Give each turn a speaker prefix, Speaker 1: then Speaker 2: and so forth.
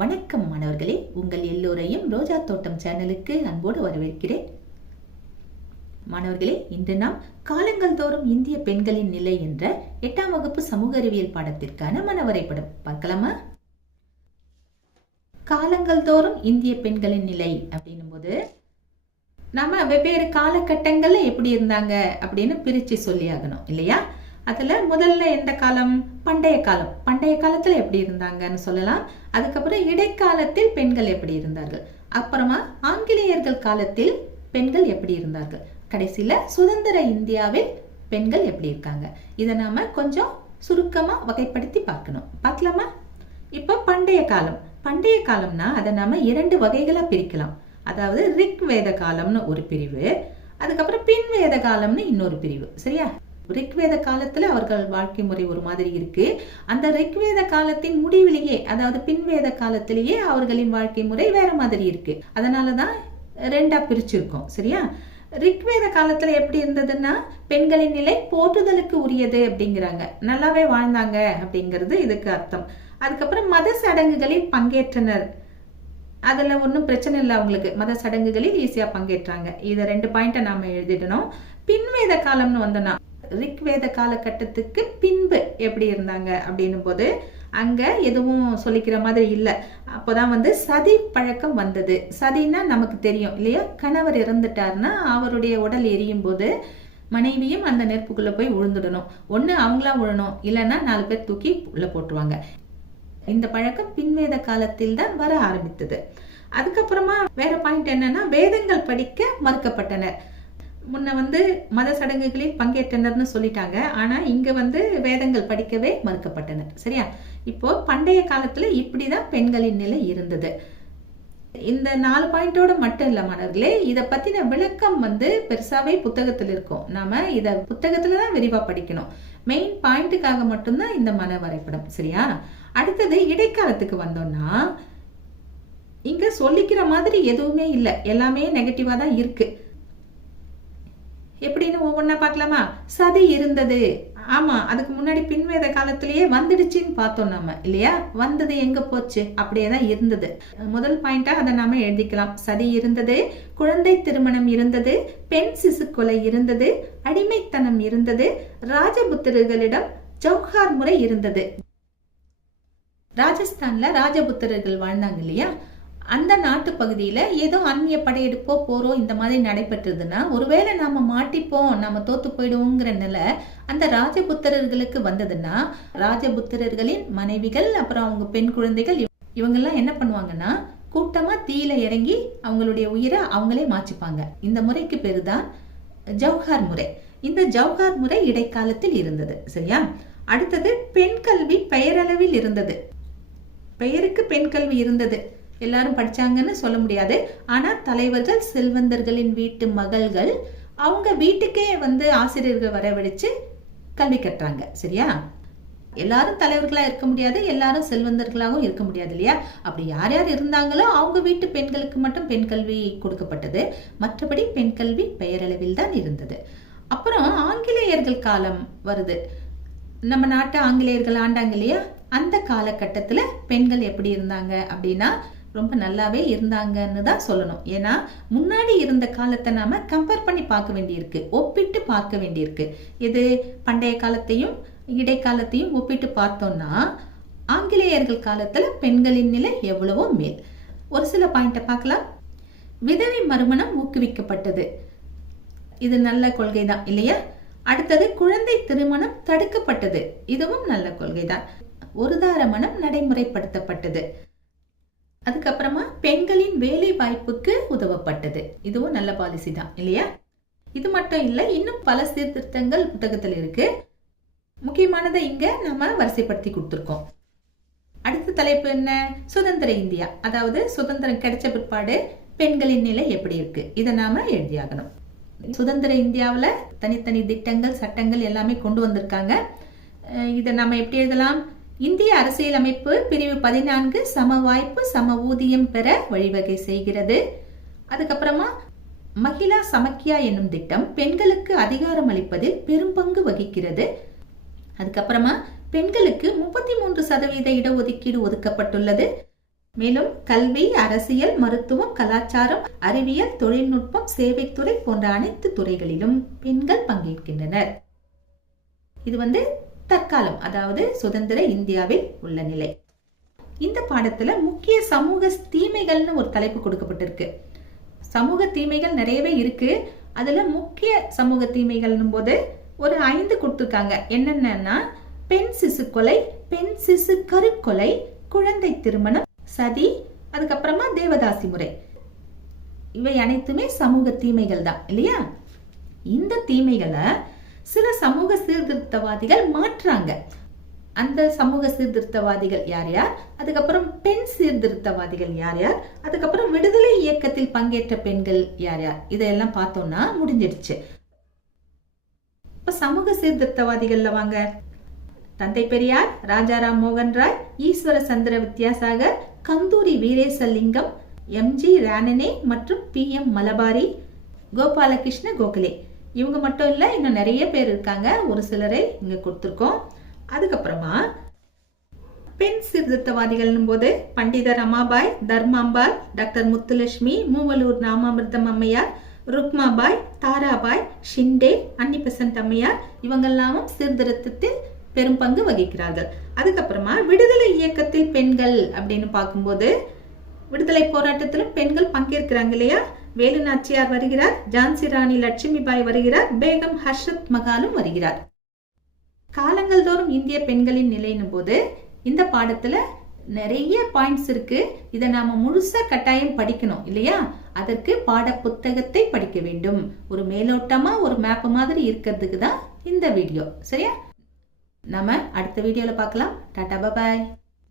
Speaker 1: வணக்கம் மாணவர்களே. உங்கள் எல்லோரையும் ரோஜா தோட்டம் சேனலுக்கு அன்போடு வரவேற்கிறேன். மாணவர்களே இன்று நாம் காலங்கள் தோறும் இந்திய பெண்களின் நிலை என்ற எட்டாம் வகுப்பு சமூக அறிவியல் பாடத்திற்கான மனவரைபடம் பார்க்கலாமா? காலங்கள் தோறும் இந்திய பெண்களின் நிலை அப்படின்னும் போது நாம வெவ்வேறு காலகட்டங்கள்ல எப்படி இருந்தாங்க அப்படின்னு பிரிச்சு சொல்லியாகணும் இல்லையா? அதுல முதல்ல எந்த காலம்? பண்டைய காலம். பண்டைய காலத்துல எப்படி இருந்தாங்கன்னு சொல்லலாம். அதுக்கப்புறம் இடைக்காலத்தில் பெண்கள் எப்படி இருந்தார்கள்? அப்புறமா ஆங்கிலேயர்கள் காலத்தில் பெண்கள் எப்படி இருந்தார்கள்? கடைசியில சுதந்திர இந்தியாவில் பெண்கள் எப்படி இருக்காங்க? இதை நாம கொஞ்சம் சுருக்கமா வகைப்படுத்தி பார்க்கணும். பார்க்கலாமா? இப்போ பண்டைய காலம். பண்டைய காலம்னா அதை நாம இரண்டு வகைகளா பிரிக்கலாம். அதாவது ரிக் வேத காலம்னு ஒரு பிரிவு அதுக்கப்புறம் பின் வேத காலம்னு இன்னொரு பிரிவு. சரியா? ரிக்வேத காலத்துல அவர்கள் வாழ்க்கை முறை ஒரு மாதிரி இருக்கு. அந்த ரிக்வேத காலத்தின் முடிவிலேயே அதாவது பின்வேத காலத்திலேயே அவர்களின் வாழ்க்கை முறை வேற மாதிரி இருக்கு. அதனாலதான் ரெண்டா பிரிச்சிருக்கோம் சரியா? ரிக்வேத காலத்துல எப்படி இருந்ததுன்னா பெண்களின் நிலை போற்றுதலுக்கு உரியது அப்படிங்கிறாங்க. நல்லாவே வாழ்ந்தாங்க அப்படிங்கிறது இதுக்கு அர்த்தம். அதுக்கப்புறம் மத சடங்குகளில் பங்கேற்றனர். அதுல ஒன்றும் பிரச்சனை இல்லை அவங்களுக்கு. மத சடங்குகளில் ஈஸியா பங்கேற்றாங்க. இதை ரெண்டு பாயிண்ட்டை நாம எழுதிடணும். பின்வேத காலம்னு வந்தோம்னா ரிக்வேத காலகட்டத்துக்கு பின்பு எப்படி இருந்தாங்க அப்படின்னும் போது அங்க எதுவும் சொல்லிக்கிற மாதிரி இல்லை. அப்போதான் வந்து சதி பழக்கம் வந்தது. சதின்னா நமக்கு தெரியும் இல்லையா? கணவர் இறந்துட்டாருன்னா அவருடைய உடல் எரியும் போது மனைவியும் அந்த நெருப்புக்குள்ள போய் விழுந்துடணும் ஒண்ணு அவங்களா விழணும் இல்லைன்னா நாலு பேர் தூக்கி உள்ள போட்டுருவாங்க. இந்த பழக்கம் பின்வேத காலத்தில் தான் வர ஆரம்பித்தது. அதுக்கப்புறமா வேற பாயிண்ட் என்னன்னா வேதங்கள் படிக்க மறுக்கப்பட்டனர். முன்ன வந்து மத சடங்குகளில் பங்கேற்றனர்னு சொல்லிட்டாங்க. ஆனா இங்க வந்து வேதங்கள் படிக்கவே மறுக்கப்பட்டனர். சரியா? இப்போ பண்டைய காலத்துல இப்படிதான் பெண்களின் நிலை இருந்தது. இந்த நாலு பாயிண்டோட மட்டும் இல்ல மாணவர்களே இத பத்தின விளக்கம் வந்து பெருசாவே புத்தகத்துல இருக்கும். நாம இத புத்தகத்தில் தான் விரிவா படிக்கணும். மெயின் பாயிண்ட்டுக்காக மட்டும்தான் இந்த மன வரைபடம். சரியா? அடுத்தது இடைக்காலத்துக்கு வந்தோம்னா இங்க சொல்லிக்கிற மாதிரி எதுவுமே இல்லை. எல்லாமே நெகட்டிவா தான் இருக்கு. எப்படின்னு ஒவ்வொன்றா பார்க்கலாமா? சதி இருந்தது. ஆமா அதுக்கு முன்னாடி பின்வேத காலத்திலேயே வந்துடுச்சுன்னு பார்த்தோம் நம்ம இல்லையா? வந்தது எங்க போச்சு? அப்படியே தான் இருந்தது. முதல் பாயிண்டாக அதை நாம எழுதிக்கலாம். சதி இருந்தது குழந்தை திருமணம் இருந்தது பெண் சிசு கொலை இருந்தது அடிமைத்தனம் இருந்தது ராஜபுத்திரர்களிடம் ஜவுஹார் முறை இருந்தது. ராஜஸ்தான்ல ராஜபுத்திரர்கள் வாழ்ந்தாங்க இல்லையா? அந்த நாட்டு பகுதியில் ஏதோ அந்நிய படையெடுப்போ போறோ இந்த மாதிரி நடைபெற்றதுன்னா ஒருவேளை நாம் மாட்டிப்போம் நாம் தோத்து போயிடுவோங்கிற நிலை அந்த ராஜபுத்திரர்களுக்கு வந்ததுன்னா ராஜபுத்திரர்களின் மனைவிகள் அப்புறம் அவங்க பெண் குழந்தைகள் இவங்கெல்லாம் என்ன பண்ணுவாங்கன்னா கூட்டமாக தீயில இறங்கி அவங்களுடைய உயிரை அவங்களே மாச்சிப்பாங்க. இந்த முறைக்கு பேரு தான் ஜவுஹார் முறை. இந்த ஜவுஹார் முறை இடைக்காலத்தில் இருந்தது சரியா? அடுத்தது பெண் கல்வி பெயரளவில் இருந்தது. பெயருக்கு பெண் கல்வி இருந்தது. எல்லாரும் படிச்சாங்கன்னு சொல்ல முடியாது. ஆனா தலைவர்கள் செல்வந்தர்களின் வீட்டு மகள்கள் அவங்க வீட்டுக்கே வந்து ஆசிரியர்கள் வரவழைச்சு கல்வி கட்டுறாங்க சரியா? எல்லாரும் தலைவர்களா இருக்க முடியாது எல்லாரும் செல்வந்தர்களாகவும் இருக்க முடியாது இல்லையா? அப்படி யார் யார் இருந்தாங்களோ அவங்க வீட்டு பெண்களுக்கு மட்டும் பெண் கல்வி கொடுக்கப்பட்டது. மற்றபடி பெண் கல்வி பெயரளவில் தான் இருந்தது. அப்புறம் ஆங்கிலேயர்கள் காலம் வருது. நம்ம நாட்டை ஆங்கிலேயர்கள் ஆண்டாங்க இல்லையா? அந்த காலகட்டத்துல பெண்கள் எப்படி இருந்தாங்க அப்படின்னா ரொம்ப நல்லாவே இருந்தாங்கன்னு தான் சொல்லணும். ஏன்னா முன்னாடி இருந்த காலத்தை நாம கம்பேர் பண்ணி பார்க்க வேண்டியிருக்கு. ஒப்பிட்டு பார்க்க வேண்டியிருக்கு. இது பண்டைய காலத்தையும் இடைக்காலத்தையும் ஒப்பிட்டு பார்த்தோம்னா ஆங்கிலேயர்கள் காலத்துல பெண்களின் நிலை எவ்வளவோ மேல். ஒரு சில பாயிண்ட பார்க்கலாம். விதவை மறுமணம் ஊக்குவிக்கப்பட்டது. இது நல்ல கொள்கை தான் இல்லையா? அடுத்தது குழந்தை திருமணம் தடுக்கப்பட்டது. இதுவும் நல்ல கொள்கை தான். ஒருதார மனம் நடைமுறைப்படுத்தப்பட்டது. அதுக்கப்புறமா பெண்களின் வேலை வாய்ப்புக்கு உதவப்பட்டது. இதுவும் நல்ல பாலிசி தான் இல்லையா? இது மட்டும் இல்ல இன்னும் பல சீர்திருத்தங்கள் புத்தகத்தில் இருக்கு. முக்கியமானதை இங்க நம்ம வரிசைப்படுத்தி கொடுத்துருக்கோம். அடுத்த தலைப்பு என்ன? சுதந்திர இந்தியா. அதாவது சுதந்திரம் கிடைச்ச பிற்பாடு பெண்களின் நிலை எப்படி இருக்கு? இதை நாம எழுதியாகணும். சுதந்திர இந்தியாவில் தனித்தனி திட்டங்கள் சட்டங்கள் எல்லாமே கொண்டு வந்திருக்காங்க. இதை நம்ம எப்படி எழுதலாம்? இந்திய அரசியலமைப்பு பிரிவு பதினான்கு சம வாய்ப்பு சம ஊதியம் பெற வழிவகை செய்கிறது. அதுக்கப்புறமா மகிழா சமக்கியா என்னும் திட்டம் பெண்களுக்கு அதிகாரம் அளிப்பதில் பெரும்பங்கு வகிக்கிறது. அதுக்கப்புறமா பெண்களுக்கு முப்பத்தி மூன்று சதவீத இடஒதுக்கீடு ஒதுக்கப்பட்டுள்ளது. மேலும் கல்வி அரசியல் மருத்துவம் கலாச்சாரம் அறிவியல் தொழில்நுட்பம் சேவைத்துறை போன்ற அனைத்து துறைகளிலும் பெண்கள் பங்கேற்கின்றனர். இது வந்து தற்காலம் அதாவது சுதந்திர இந்தியாவில் உள்ள நிலை. இந்த பாடத்துல முக்கிய சமூக தீமைகள்னு ஒரு தலைப்பு கொடுக்கப்பட்டிருக்கு. சமூக தீமைகள் நிறையவே இருக்கு. அதுல முக்கிய சமூக தீமைகள்னும் போது ஒரு ஐந்து கொடுத்துருக்காங்க. என்னென்னா பெண் சிசு கொலை பெண் சிசு கருக்கொலை குழந்தை திருமணம் சதி அதுக்கப்புறமா தேவதாசி முறை. இவை அனைத்துமே சமூக தீமைகள் தான் இல்லையா? இந்த தீமைகளை சில சமூக சீர்திருத்தவாதிகள் மாற்றாங்க. அந்த சமூக சீர்திருத்தவாதிகள் யார் யார்? அதுக்கப்புறம் பெண் சீர்திருத்தவாதிகள் யார் யார்? அதுக்கப்புறம் விடுதலை இயக்கத்தில் பங்கேற்ற பெண்கள் யார் யார்? இதெல்லாம் பார்த்தோம்னா முடிஞ்சிடுச்சு. இப்ப சமூக சீர்திருத்தவாதிகள்ல வாங்க. தந்தை பெரியார் ராஜாராம் மோகன் ராய் ஈஸ்வர சந்திர வித்யாசாகர் கந்தூரி வீரேசலிங்கம் எம்ஜி ரானனே மற்றும் பி எம் மலபாரி கோபாலகிருஷ்ண கோகலே. இவங்க மட்டும் இல்லை இன்னும் நிறைய பேர் இருக்காங்க. ஒரு சிலரை இங்க கொடுத்துருக்கோம். அதுக்கப்புறமா பெண் சீர்திருத்தவாதிகள் போது பண்டித ரமாபாய் தர்மாம்பாள் டாக்டர் முத்துலட்சுமி மூவலூர் ராமாமிர்தம் அம்மையார் ருக்மாபாய் தாராபாய் ஷிண்டே அன்னிபெசன்ட் அம்மையார் இவங்கெல்லாமும் சீர்திருத்தத்தில் பெரும் பங்கு வகிக்கிறார்கள். அதுக்கப்புறமா விடுதலை இயக்கத்தில் பெண்கள் அப்படின்னு பார்க்கும்போது விடுதலை போராட்டத்திலும் பெண்கள் பங்கேற்கிறாங்க இல்லையா? வேலு நாச்சியார் வருகிறார் ஜான்சி ராணி லட்சுமிபாய் வருகிறார் பேகம் ஹர்ஷத் மகாலும் வருகிறார். காலங்கள் தோறும் இந்திய பெண்களின் நிலைன்னும் போது இந்த பாடத்துல நிறைய பாயிண்ட்ஸ் இருக்கு. இதை நாம முழுசா கட்டாயம் படிக்கணும் இல்லையா? அதற்கு பாட புத்தகத்தை படிக்க வேண்டும். ஒரு மேலோட்டமா ஒரு மேப் மாதிரி இருக்கிறதுக்கு தான் இந்த வீடியோ சரியா? நம்ம அடுத்த வீடியோல பார்க்கலாம். டாடா பாய்